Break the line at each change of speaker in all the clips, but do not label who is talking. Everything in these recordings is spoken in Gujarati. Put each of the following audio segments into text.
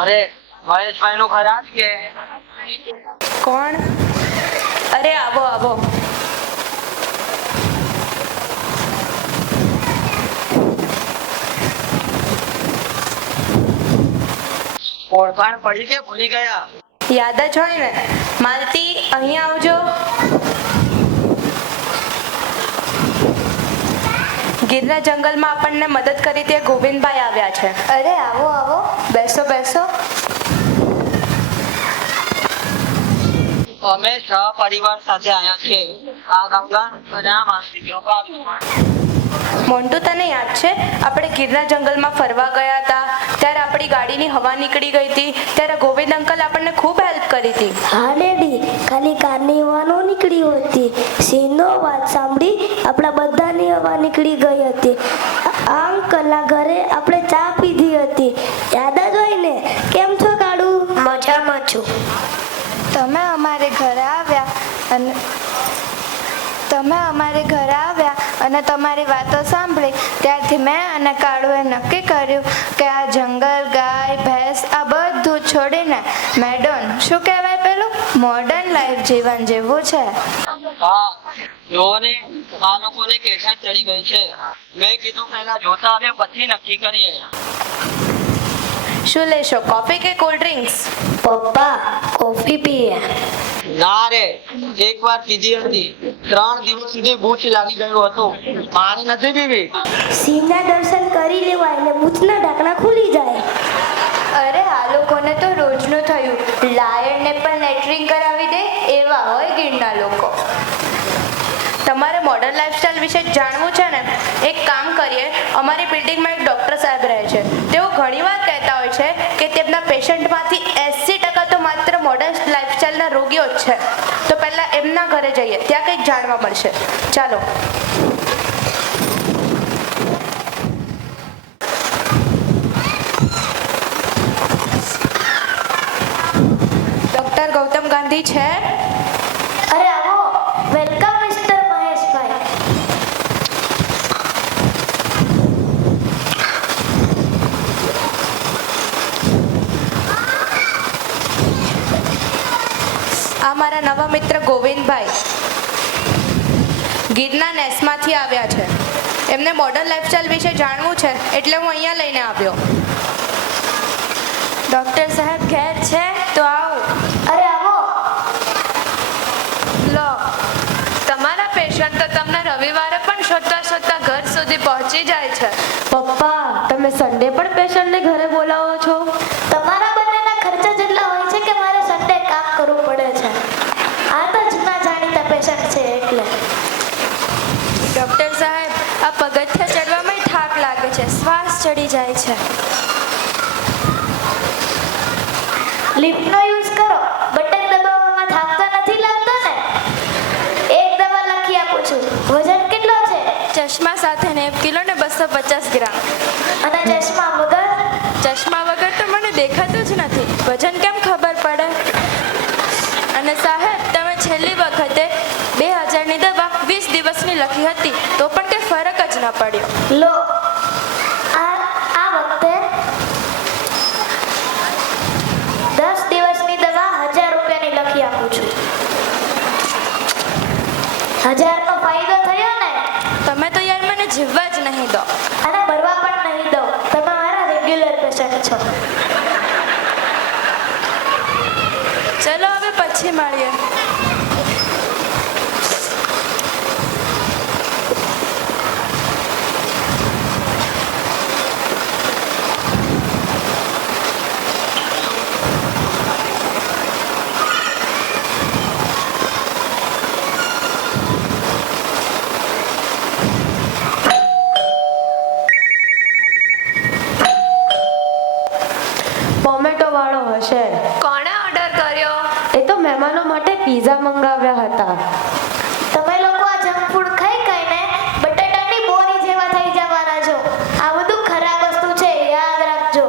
અરે મહેશભાઈ નું ખરા કે?
કોણ? અરે આવો આવો.
ઓળખાણ પડી કે ભૂલી ગયા?
યાદ જ હોય ને. માલતી અહીંયા આવજો. ગીરના જંગલમાં આપણને મદદ કરી તે ગોવિંદભાઈ આવ્યા છે.
અરે આવો આવો. બેસો બેસો.
અમે છ પરિવાર સાથે આવ્યા છીએ. આ ગંગા અને આ માનસીઓ
મોન્ટુ તને યાદ છે? આપણે ગીરના જંગલમાં ફરવા ગયા હતા. ત્યારે આપણી ગાડીની હવા નીકળી ગઈ હતી. ત્યારે ગોવિંદ અંકલ આપણને ખૂબ હેલ્પ કરી હતી.
હા ડેડી. ખાલી કારની હવા નો નીકળી હતી. સિંહનો વાત સાંભળી આપણા બધાની હવા નીકળી ગઈ હતી. આ અંકલના ઘરે આપણે ચા પીધી હતી. યાદ જ હોય ને? કેમ છો કાળુ? મજામાં છું.
તમે અમારે ઘરે આવ્યા અને તમે અમારે ઘરે આવ્યા અને તમારી વાતો સાંભળી ત્યારથી મેં અને કાળુએ નક્કી કર્યું કે આ જંગલ ગાય ભેંસ આ બધું છોડીને મેડોન શું કહેવાય પેલું? મોડર્ન લાઈફ જીવન જેવું છે.
હા જોવો ને આ લોકોને કેસર ચડી ગઈ છે. મેં કીધું પહેલા જોતા આવે પછી નક્કી કરીએ.
શું લેશો કોફી કે કોલ્ડ ડ્રિંક્સ
પપ્પા કોફી પીએ.
ના રે એક વાર પીધી હતી. ત્રણ દિવસ સુધી ભૂત લાગી ગયું હતું. પાણી નથી પીવી.
સિંહના દર્શન કરી લેવાય એટલે બૂથના ઢાંકણા ખુલી જાય.
અરે આ લોકોને તો રોજનું થયું. લાયનને પણ લેટરિંગ કરાવી દે એવા હોય ગીરના લોકો.
તમારે મોડર્ન લાઇફસ્ટાઇલ વિશે જાણવું છે ને? એક કામ કરીએ. અમારી બિલ્ડિંગમાં એક ડૉક્ટર સાહેબ રહે છે. તેઓ ઘણીવાર કહેતા હોય છે કે તેમના પેશન્ટમાંથી એંસી ટકા તો માત્ર મોડર્ન લાઇફસ્ટાઇલના રોગીઓ જ છે. તો એમના ઘરે જઈએ, ત્યાં કંઈક જાણવા મળશે. ચાલો. ડોક્ટર ગૌતમ ગાંધી છે?
અરે આવો, વેલકમ, મિસ્ટર મહેશભાઈ
આ મારા નવા મિત્ર ગોવિંદભાઈ ગીરના નેસમાંથી આવ્યા છે. એમને મોડર્ન લાઈફસ્ટાઈલ વિશે જાણવું છે એટલે હું અહીંયા લઈને આવ્યો.
ડૉક્ટર સાહેબ ઘેર છે તો આવો.
અરે આવો.
લો. તમારા પેશન્ટ તો તમને રવિવારે પણ શોધતા શોધતા ઘર સુધી પહોંચી જાય છે. બસો પચાસ ગ્રામ.
અને ચશ્મા વગર?
ચશ્મા વગર તો મને દેખાતું જ નથી. વજન કેમ ખબર પડે? અને સાહેબ તમે છેલ્લી વખતે બે હજારની દવા વીસ દિવસની લખી હતી. તો પણ તે ફરક જ ન પડ્યો.
લો આ વખતે દસ દિવસની દવા હજાર રૂપિયાની લખી આપું છું. હજારનો ફાયદો થયો ને?
તમે તો જીવવા જ નહીં દો.
અને મરવા પણ નહીં દો. તમે મારા રેગ્યુલર પેશન્ટ છો.
ચલો હવે પછી મળીએ
ટોમેટો વાળો હશે
કોણે ઓર્ડર કર્યો
એ તો મહેમાનો માટે પીઝા મંગાવ્યા હતા
તમે લોકો આ જંક ફૂડ ખાઈ ખાઈને બટાટાની બોરી જેવા થઈ જવાના છો આ બધું ખરાબ વસ્તુ છે યાદ રાખજો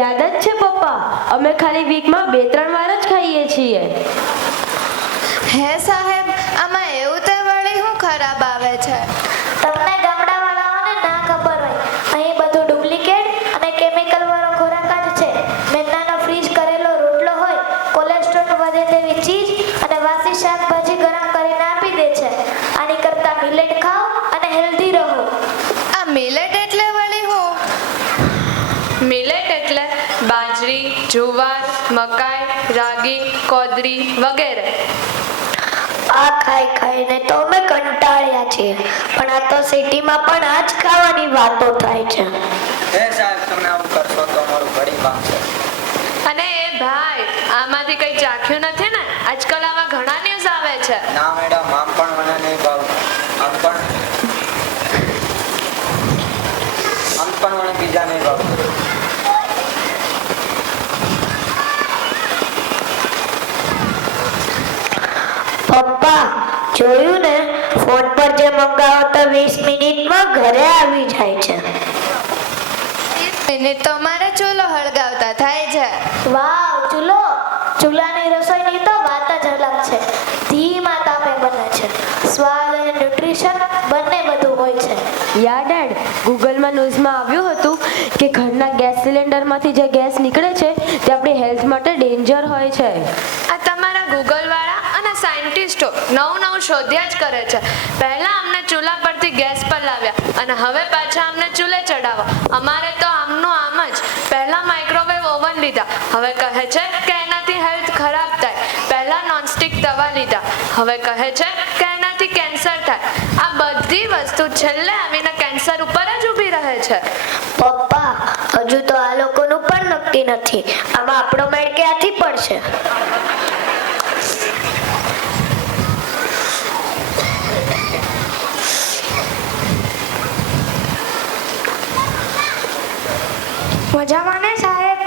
યાદ જ છે પપ્પા અમે ખાલી વીકમાં બે ત્રણ વાર જ ખાઈએ છીએ
હે સાહેબ આમાં એવું તો વળી શું ખરાબ આવે છે
તમને ગામડાવાળાઓને ના ખબર હોય અહીં બધું ડુપ્લિકેટ અને કેમિકલ વાળો ખોરાક જ છે મેં નાના ફ્રી
બાજરી જુવાર મકાઈ રાગી કોદરી વગેરે.
આ ખાઈ ખાઈને તો અમે કંટાળ્યા છીએ પણ આ તો સિટીમાં પણ આ જ ખાવાની વાતો થાય છે.
હે સાહેબ તમે આવું કરશો તો અમારું ઘડી પામશે
અને એ ભાઈ આમાંથી કઈ ચાખ્યું નથી ને? આજકાલ આવા ઘણા ન્યૂઝ આવે છે.
ના મેડમ આમ પણ મને નહીં ભાવ. આમ પણ આમ પણ મને બીજા નહીં ભાવતું
પપ્પા જોયું ને? ફોન પર જે મંગાવો તો વીસ મિનિટમાં ઘરે આવી જાય છે.
એને તો અમારે ચૂલો હળગાવતા થાય છે.
વાવ ચૂલો? ચૂલાની રસોઈની તો વાત જ અલગ છે. ધીમા તાપે બને છે. સ્વાદ અને ન્યુટ્રિશન બંને બધું હોય છે.
યા ડેડ ગૂગલમાં ન્યૂઝમાં આવ્યું હતું કે ઘરના ગેસ સિલિન્ડરમાંથી જે ગેસ નીકળે છે તે આપણી હેલ્થ માટે ડેન્જર હોય છે.
આ તમારા ગૂગલ વાળા અને સાયન્ટિસ્ટો નવું નવું શોધ્યા જ કરે છે. પહેલા અમને ચૂલા પરથી ગેસ પર લાવ્યા અને હવે પાછા અમને ચૂલે ચડાવો. અમારે તો આમનું આમ જ. પહેલા માઇક્રોવેવ ઓવન લીધા. હવે કહે છે કે એનાથી હેલ્થ ખરાબ થાય. પહેલા નોનસ્ટિક તવા લીધા. હવે કહે છે કે એનાથી કેન્સર થાય. આ બધી વસ્તુ છેલ્લે આવીને કેન્સર ઉપર જ ઊભી રહે છે.
પપ્પા, હજુ તો આ લોકોનું પણ નક્કી નથી. આમાં આપણો મેળ ક્યાંથી પડશે?
મજામાં ને સાહેબ?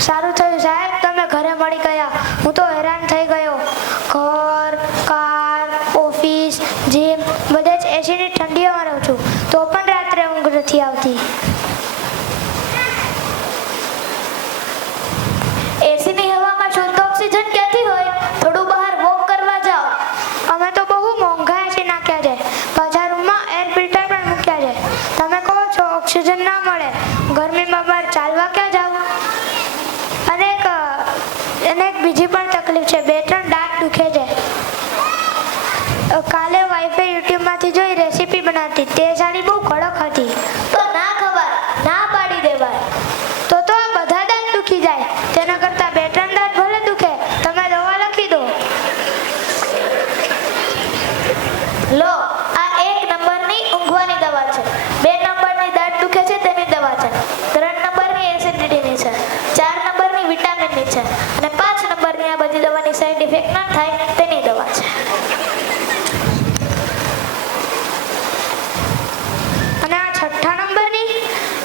સારું થયું સાહેબ તમે ઘરે મળી ગયા. હું તો હેરાન થઈ ગયો ઘર કાર ઓફિસ જીમ બધે જ એસીની ઠંડીઓમાં રહું છું તો પણ રાત્રે ઊંઘ નથી આવતી
એસીની હવામાં શુદ્ધ ઓક્સિજન ક્યાંથી હોય થોડું બહાર વોક કરવા જાઓ
અમે તો બહુ મોંઘા એસી નાખ્યા છે પાછા રૂમમાં એર ફિલ્ટર પણ મૂક્યા છે તમે કહો છો ઓક્સિજન ના મળે ગરમીમાં બહાર ચાલવા ક્યાં જાવ અને એક અ, અને એક બીજી પણ તકલીફ છે બે ત્રણ દાંત દુખે છે અ, કાલે વાઈફે યુટ્યુબમાંથી જોઈ રેસીપી બનાવતી તે સાડી બહુ કડક હતી
તો ના ખવાય ના પાડી દેવાય
તો તો આ બધા દાંત દુખી જાય તેના કરતાં બે ત્રણ દાંત ભલે દુખે તમે દવા લખી દો
લો આ એક નંબરની ઊંઘવાની દવા છે બે નંબરની દાંત દુખે છે તેની દવા છે ત્રણ નંબરની એસિડિટીની છે ચાર નંબરની વિટામિનની છે અને પાંચ નંબરની આ બધી દવાની સાઈડ ઇફેક્ટ ના થાય તેની દવા છે
અને આ છઠ્ઠા નંબરની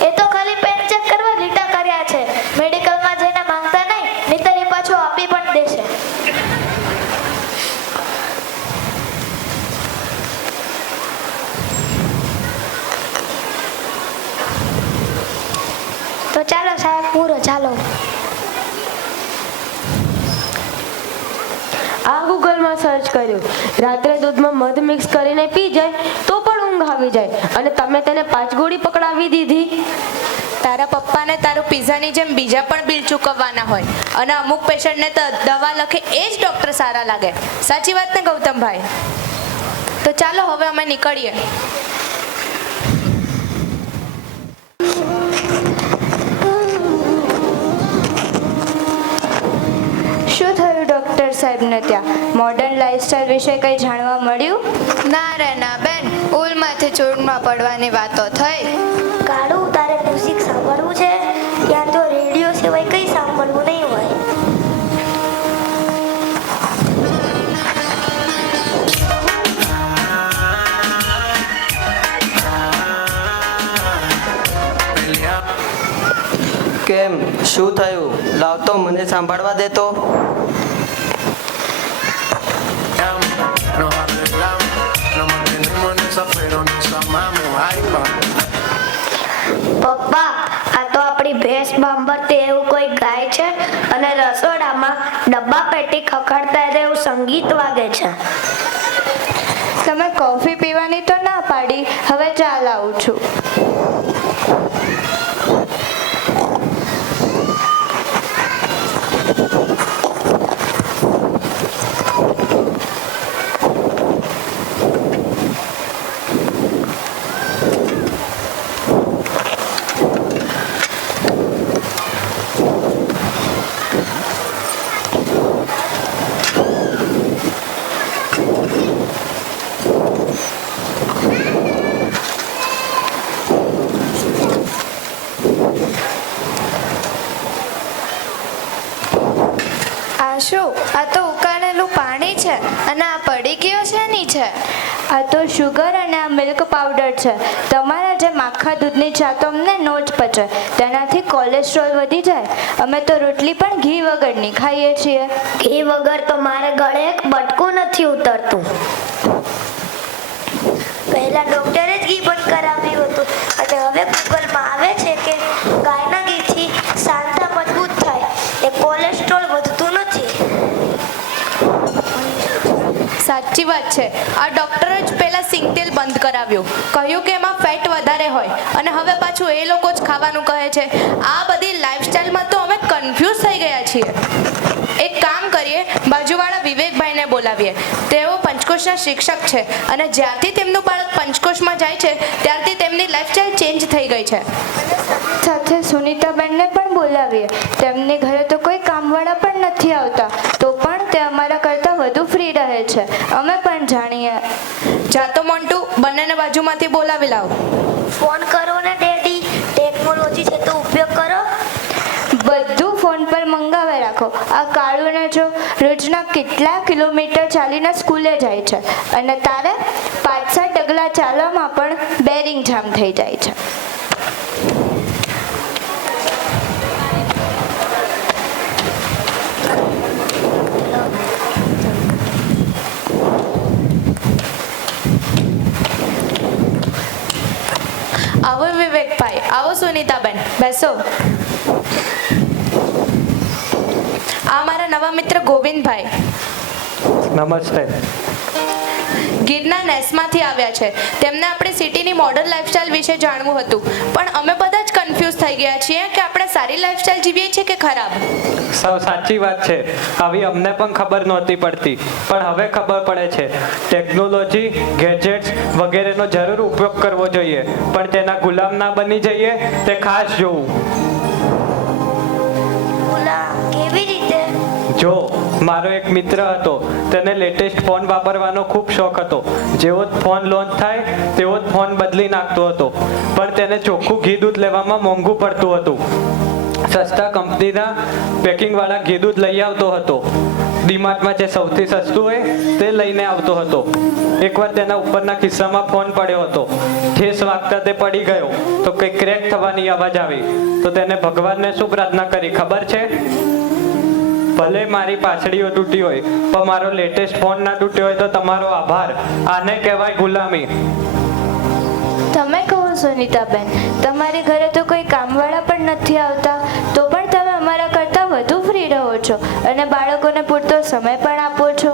એ તો ખાલી પેન ચેક કરવા લીટા કર્યા છે મેડિકલમાં જઈને માંગતા નહીં નહીતર એ પાછો આપી પણ દેશે
તો ચાલો સાહેબ પૂરો ચાલો
આ ગૂગલમાં સર્ચ કર્યું રાત્રે દૂધમાં મધ મિક્સ પી જાય, તો પણ ઊંઘ આવી જાય. અને તમે તેને પાંચ ગોળી પકડાવી દીધી.
તારા પપ્પાને તારું પિઝાની જેમ બીજા પણ બિલ ચૂકવવાના હોય. અને અમુક પેશન્ટને તો દવા લખે એ જ ડૉક્ટર સારા લાગે. સાચી વાત ને, ગૌતમભાઈ? તો ચાલો, હવે અમે નીકળીએ.
સાહેબને ત્યાં. મોડર્ન લાઈફસ્ટાઈલ વિશે કંઈ જાણવા મળ્યું? ના રે ના બેન. ઉલમાંથી ચૂડમાં પડવાની વાતો થઈ.
કાળુ તારે મ્યુઝિક સાંભળવું છે? ત્યાં તો રેડિયો સિવાય કંઈ સાંભળવું નહીં હોય.
કેમ? શું થયું? લાવતો મને સાંભળવા દેતો
ભેંસ એવું કોઈ ગાય છે? અને રસોડામાં ડબ્બા પેટી ખખડતા એવું સંગીત વાગે છે.
તમે કોફી પીવાની તો ના પાડી. હવે ચાલ આવું છું
અંશુ આ તો ઉકાળેલું પાણી છે અને આ પડીકીઓ શેની છે
આ તો શુગર અને આ મિલ્ક પાવડર છે. તમારા જે માખા દૂધની ચા તો અમને નો જ પચે. તેનાથી કોલેસ્ટ્રોલ વધી જાય. અમે તો રોટલી પણ ઘી વગરની ખાઈએ છીએ.
ઘી વગર તો મારે ગળે એક બટકું નથી ઉતરતું. પહેલા ડોક્ટરે જ ઘી બંધ કરાવ્યું હતું. અને હવે ગૂગલમાં આવે છે કે ગાયના ઘીથી સાંધા મજબૂત થાય એ કોલેસ્ટ્રોલ વધતું નથી
સાચી વાત છે. આ ડૉક્ટરે જ પહેલા સિંગતેલ બંધ કરાવ્યું. કહ્યું કે એમાં ફેટ વધારે હોય અને હવે પાછું એ લોકો જ ખાવાનું કહે છે. આ બધી લાઈફસ્ટાઈલમાં તો અમે કન્ફ્યુઝ થઈ ગયા છીએ. એક કામ કરીએ, બાજુવાળા વિવેકભાઈને બોલાવીએ. તેઓ પંચકોશના શિક્ષક છે અને જ્યારથી તેમનું બાળક પંચકોશમાં જાય છે, ત્યારથી તેમની લાઈફસ્ટાઈલ ચેન્જ થઈ ગઈ છે.
સાથે સુનીતાબેનને પણ બોલાવીએ. તેમની ઘરે તો કોઈ કામવાળા પણ નથી આવતા, તો પણ તે અમારા કરતાં રહે છે. અમે પણ જાણીએ.
જાતો મોન્ટુ બંનેને બાજુમાંથી બોલાવી લાવ.
ફોન કરો ને ડેડી. ટેકનોલોજી છે તો ઉપયોગ કરો.
બધું ફોન પર મંગાવે રાખો. આ કાળુને જો રોજના કેટલા કિલોમીટર ચાલીને સ્કૂલે જાય છે. અને તારે પાંચ સાત ડગલા ચાલવામાં પણ બેરિંગ જામ થઈ જાય છે.
વિવેકભાઈ આવો સુનિતાબેન. બેસો. આ મારા નવા મિત્ર ગોવિંદભાઈ.
નમસ્તે.
ગીરના નેસમાંથી આવ્યા છે. તેમને આપણે સિટીની મોડર્ન લાઇફસ્ટાઇલ વિશે જાણવું હતું. પણ અમે બધા જ થઈ ગયા છીએ કે આપણે સારી લાઈફસ્ટાઈલ જીવીએ છીએ કે ખરાબ?
સાચી વાત છે. આવી અમને પણ ખબર નહોતી પડતી. પણ હવે ખબર પડે છે. ટેકનોલોજી ગેજેટ્સ વગેરેનો જરૂર ઉપયોગ કરવો જોઈએ. પણ તેના ગુલામ ના બની જઈએ તે ખાસ જોવું.
કેવી રીતે?
જો મારો એક મિત્ર હતો, તેને લેટેસ્ટ ફોન વાપરવાનો ખૂબ શોખ હતો. જેવો જ ફોન લોન્ચ થાય, તેવો જ ફોન બદલી નાખતો હતો. પણ તેને ચોખ્ખું ઘી દૂધ લેવામાં મોંઘું પડતું હતું. સસ્તા કંપનીના પેકિંગવાળા ઘી દૂધ લઈ આવતો હતો. ડીમાર્ટમાં જે સૌથી સસ્તું હોય, તે લઈને આવતો હતો. એકવાર તેના ઉપરના ખિસ્સામાં ફોન પડ્યો હતો. ઠેસ વાગતા તે પડી ગયો. તો કંઈક ક્રેક થવાની અવાજ આવી. તો તેને ભગવાનને શું પ્રાર્થના કરી, ખબર છે? ભલે મારી પાછળીઓ તૂટી હોય પણ મારો લેટેસ્ટ ફોન ના તૂટ્યો હોય તો તમારો આભાર. આને કહેવાય ગુલામી.
તમે કહો સુનીતાબેન તમારી ઘરે તો કોઈ કામવાળા પણ નથી આવતા તો પણ તમે અમારા કરતાં વધુ ફ્રી રહો છો અને બાળકોને પૂરતો સમય પણ આપો છો.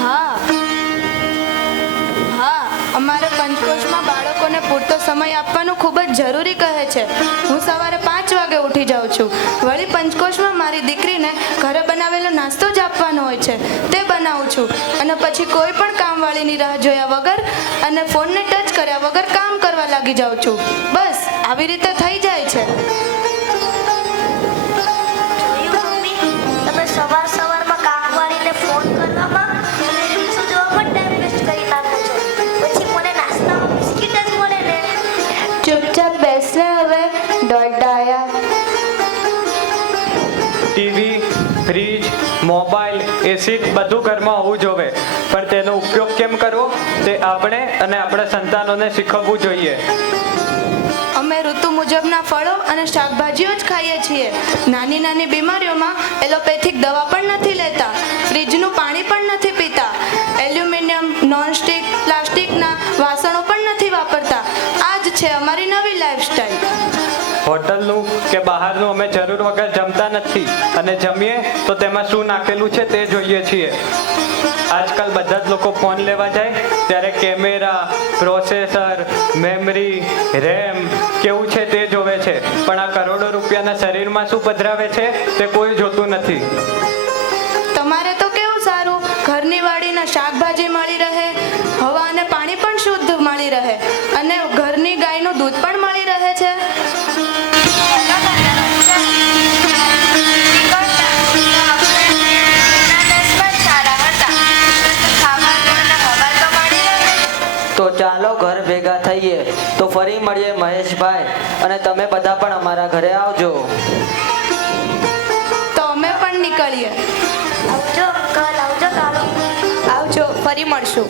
હા. હા અમારે પંચકોશમાં બાળકોને પૂરતો સમય આપવાનું ખૂબ જ જરૂરી છું. વળી પંચકોશમાં મારી દીકરીને ઘરે બનાવેલો નાસ્તો જ આપવાનો હોય છે. તે બનાવું છું. અને પછી કોઈ પણ કામવાળીની રાહ જોયા વગર અને ફોનને ટચ કર્યા વગર કામ કરવા લાગી જાઉં છું. બસ, આવી રીતે થઈ જાય છે.
મોબાઈલ, એસી બધું ઘરમાં હોવું જોવે પણ તેનો ઉપયોગ કેમ કરવો? તે આપણે અને આપણા સંતાનોને શીખવવું જોઈએ.
અમે ઋતુ મુજબના ફળો અને શાકભાજીઓ જ ખાઈએ છીએ. નાની નાની બીમારીઓમાં એલોપેથિક દવા પણ નથી લેતા. ફ્રીજનું પાણી પણ નથી પીતા. એલ્યુમિનિયમ, નોનસ્ટિક, પ્લાસ્ટિકના વાસણો પણ નથી વાપરતા. આ જ છે અમારી
હોટલનું કે બહારનું અમે જરૂર વગર જમતા નથી અને જમીએ તો તેમાં શું નાખેલું છે તે જોઈએ છીએ. આજકાલ બધા જ લોકો ફોન લેવા જાય ત્યારે કેમેરા, પ્રોસેસર, મેમરી, રેમ કેવું છે તે જોવે છે. પણ આ કરોડો રૂપિયાના શરીરમાં શું પધરાવે છે તે કોઈ જોતું નથી.
તમારે તો કેવું સારું? ઘરની વાડીના શાકભાજી મળી રહે, હવા અને પાણી પણ શુદ્ધ મળી રહે.
ચાલો ઘર ભેગા થઈએ. તો ફરી મળીએ મહેશભાઈ. અને તમે બધા પણ અમારા ઘરે આવજો.
તો અમે પણ નીકળીએ.
આવજો અંકલ આવજો કાળુ
આવજો ફરી મળશું.